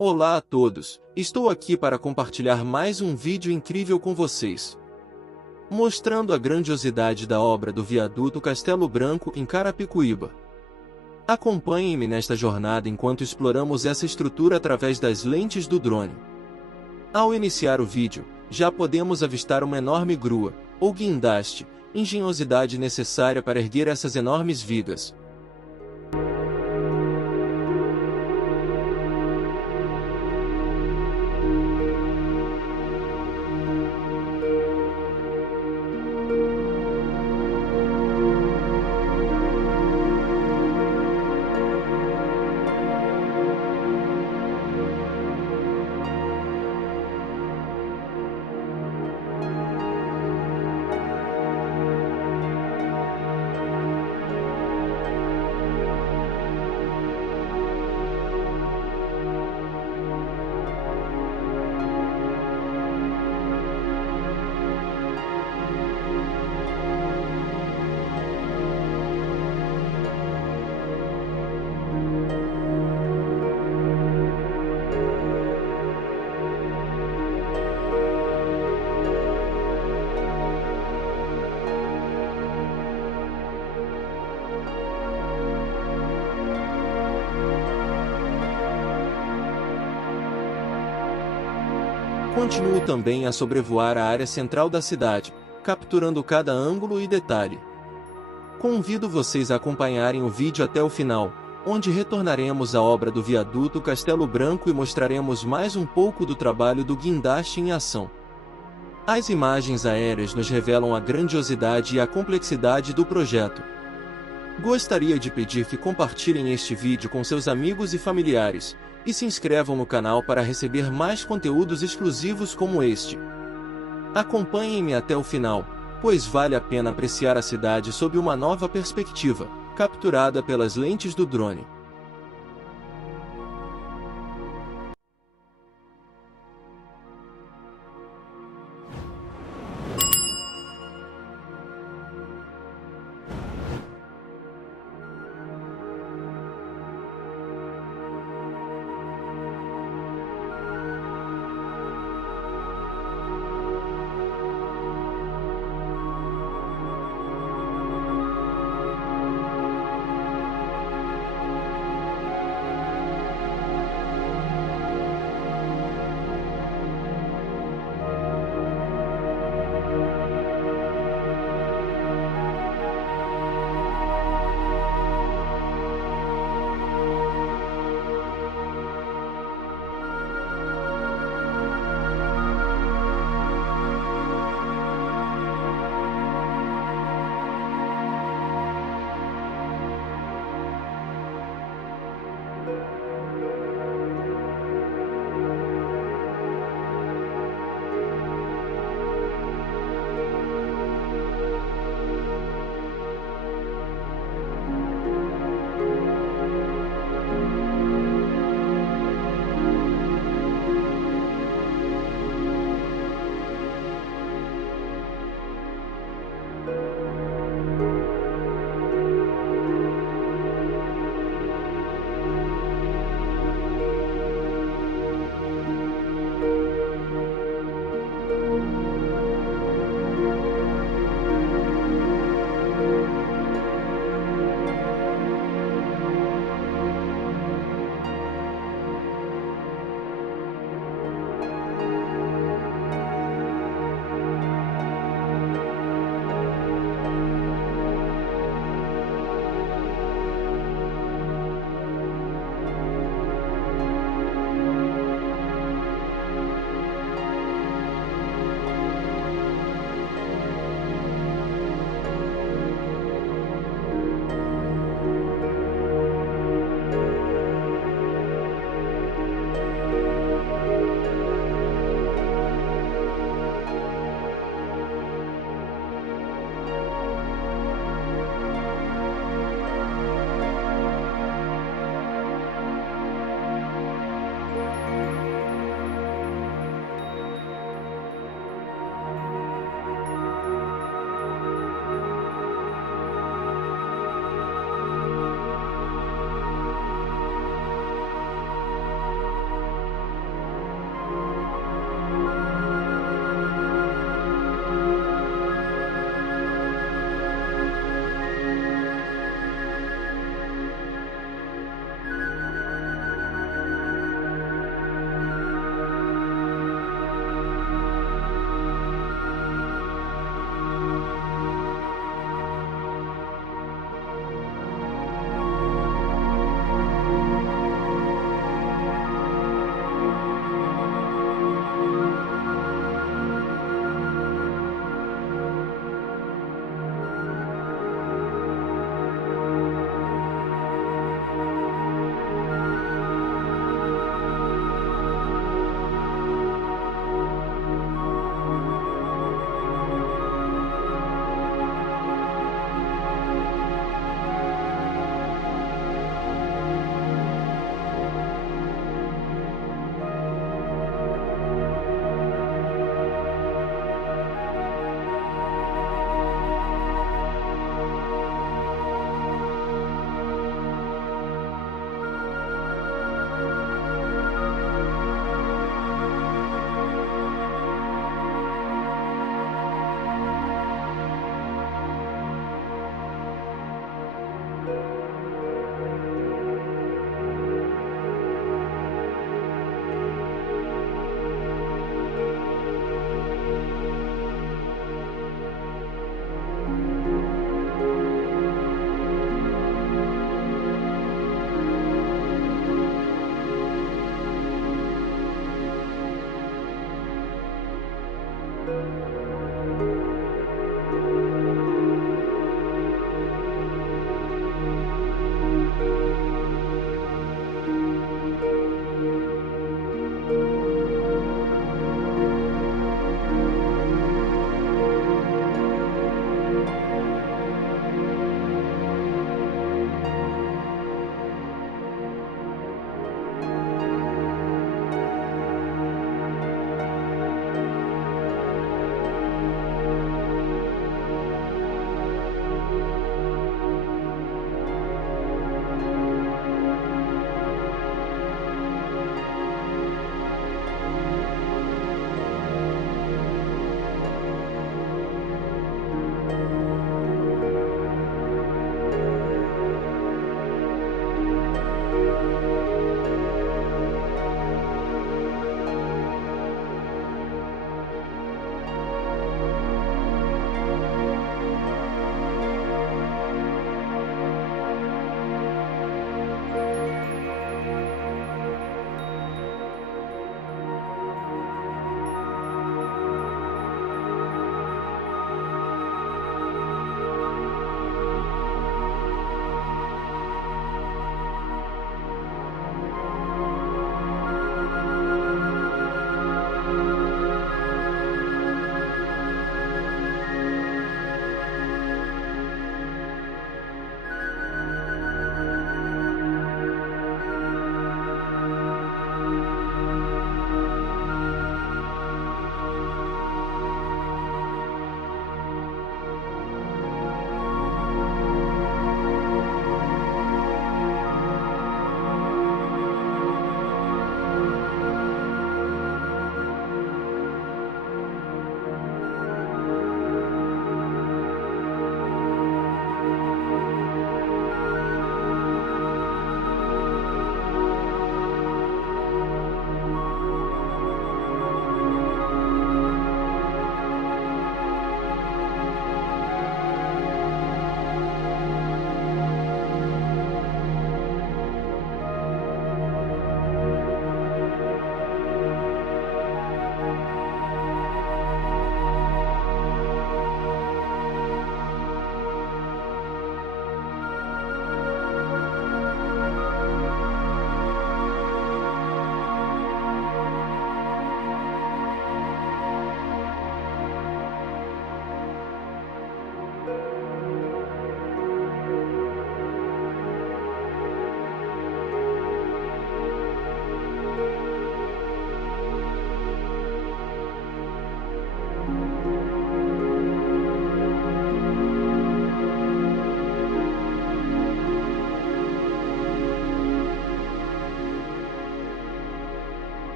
Olá a todos, estou aqui para compartilhar mais um vídeo incrível com vocês, mostrando a grandiosidade da obra do viaduto Castelo Branco em Carapicuíba. Acompanhem-me nesta jornada enquanto exploramos essa estrutura através das lentes do drone. Ao iniciar o vídeo, já podemos avistar uma enorme grua, ou guindaste, engenhosidade necessária para erguer essas enormes vigas. Continuo também a sobrevoar a área central da cidade, capturando cada ângulo e detalhe. Convido vocês a acompanharem o vídeo até o final, onde retornaremos à obra do viaduto Castelo Branco e mostraremos mais um pouco do trabalho do guindaste em ação. As imagens aéreas nos revelam a grandiosidade e a complexidade do projeto. Gostaria de pedir que compartilhem este vídeo com seus amigos e familiares, e se inscrevam no canal para receber mais conteúdos exclusivos como este. Acompanhem-me até o final, pois vale a pena apreciar a cidade sob uma nova perspectiva, capturada pelas lentes do drone.